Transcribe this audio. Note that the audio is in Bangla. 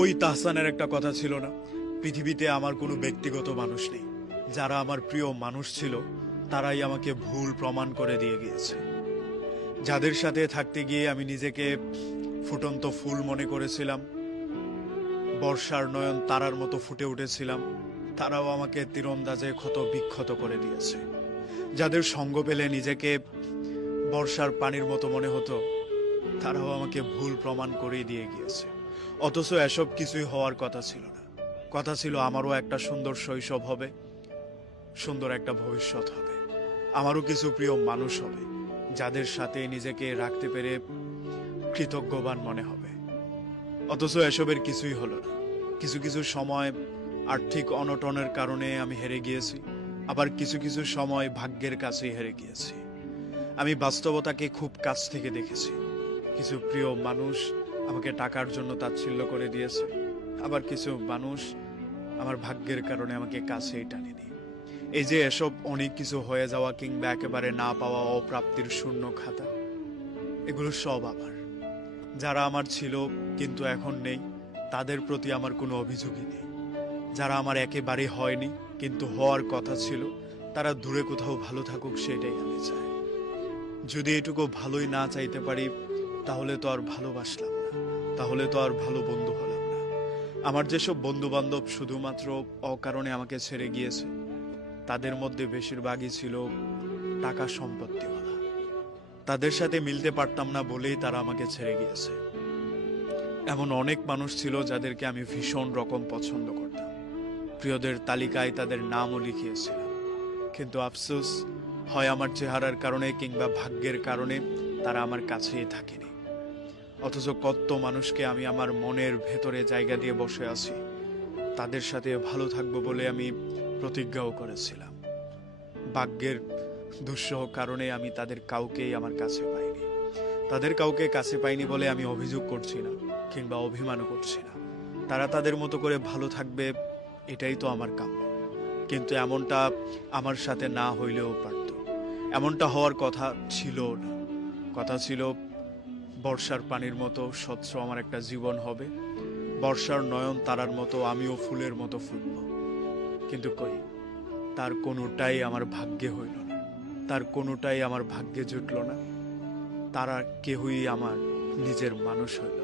ওই তাহসানের একটা কথা ছিল না, পৃথিবীতে আমার কোনো ব্যক্তিগত মানুষ নেই। যারা আমার প্রিয় মানুষ ছিল তারাই আমাকে ভুল প্রমাণ করে দিয়ে গিয়েছে। যাদের সাথে থাকতে গিয়ে আমি নিজেকে ফুটন্ত ফুল মনে করেছিলাম, বর্ষার নয়ন তারার মতো ফুটে উঠেছিলাম, তারাও আমাকে তীরন্দাজে ক্ষত বিক্ষত করে দিয়েছে। যাদের সঙ্গ পেলে নিজেকে বর্ষার পানির মতো মনে হতো, তারাও আমাকে ভুল প্রমাণ করে দিয়ে গিয়েছে। অথচ এসব কিছুই হওয়ার কথা ছিল না। কথা ছিল আমারও একটা সুন্দর শৈশব হবে, সুন্দর একটা ভবিষ্যৎ হবে, আমারও কিছু প্রিয় মানুষ হবে, যাদের সাথে নিজেকে রাখতে পেরে কৃতজ্ঞবান মনে হবে। অথচ এসবের কিছুই হলো না। কিছু কিছু সময় আর্থিক অনটনের কারণে আমি হেরে গিয়েছি, আবার কিছু কিছু সময় ভাগ্যের কাছেই হেরে গিয়েছি। আমি বাস্তবতাকে খুব কাছ থেকে দেখেছি। কিছু প্রিয় মানুষ আমাকে টাকার জন্য তাচ্ছিল্য করে দিয়েছে, আবার কিছু মানুষ আমার ভাগ্যের কারণে আমাকে কাছেই টানেনি। এই যে এসব অনেক কিছু হয়ে যাওয়া কিংবা একেবারে না পাওয়া অপ্রাপ্তির শূন্য খাতা, এগুলো সব আমার। যারা আমার ছিল কিন্তু এখন নেই, তাদের প্রতি আমার কোনো অভিযোগই নেই। যারা আমার একেবারে হয়নি কিন্তু হওয়ার কথা ছিল, তারা দূরে কোথাও ভালো থাকুক, সেটাই আমি চাই। যদি এটুকু ভালোই না চাইতে পারি, তাহলে তো আর ভালোবাসলাম না, তাহলে তো আর ভালো বন্ধু হলাম না। আমার যেসব বন্ধু বান্ধব শুধুমাত্র অকারণে আমাকে ছেড়ে গিয়েছে, তাদের মধ্যে বেশিরভাগই ছিল টাকা সম্পত্তিওয়ালা। তাদের সাথে মিলতে পারতাম না বলেই তারা আমাকে ছেড়ে গিয়েছে। এমন অনেক মানুষ ছিল যাদেরকে আমি ভীষণ রকম পছন্দ করতাম, প্রিয়দের তালিকায় তাদের নামও লিখিয়েছিলাম। কিন্তু আফসোস, হয় আমার চেহারার কারণে কিংবা ভাগ্যের কারণে তারা আমার কাছেই থাকেনি। অথচ কত মানুষকে আমি আমার মনের ভেতরে জায়গা দিয়ে বসে আছি, তাদের সাথে ভালো থাকবো বলে আমি প্রতিজ্ঞাও করেছিলাম। ভাগ্যের দুঃসহ কারণে আমি তাদের কাউকেই আমার কাছে পাইনি। তাদের কাউকে কাছে পাইনি বলে আমি অভিযোগ করছি না কিংবা অভিমানও করছি না। তারা তাদের মতো করে ভালো থাকবে, এটাই তো আমার কাম্য। কিন্তু এমনটা আমার সাথে না হইলেও পারত, এমনটা হওয়ার কথা ছিল না। কথা ছিল বর্ষার পানির মতো স্বচ্ছ আমার একটা জীবন হবে, বর্ষার নয়ন তারার মতো আমিও ফুলের মতো ফুটব। কিন্তু কই, তার কোনোটাই আমার ভাগ্যে হইল না, তার কোনোটাই আমার ভাগ্যে জুটল না। তারা কেহই আমার নিজের মানুষ হইল।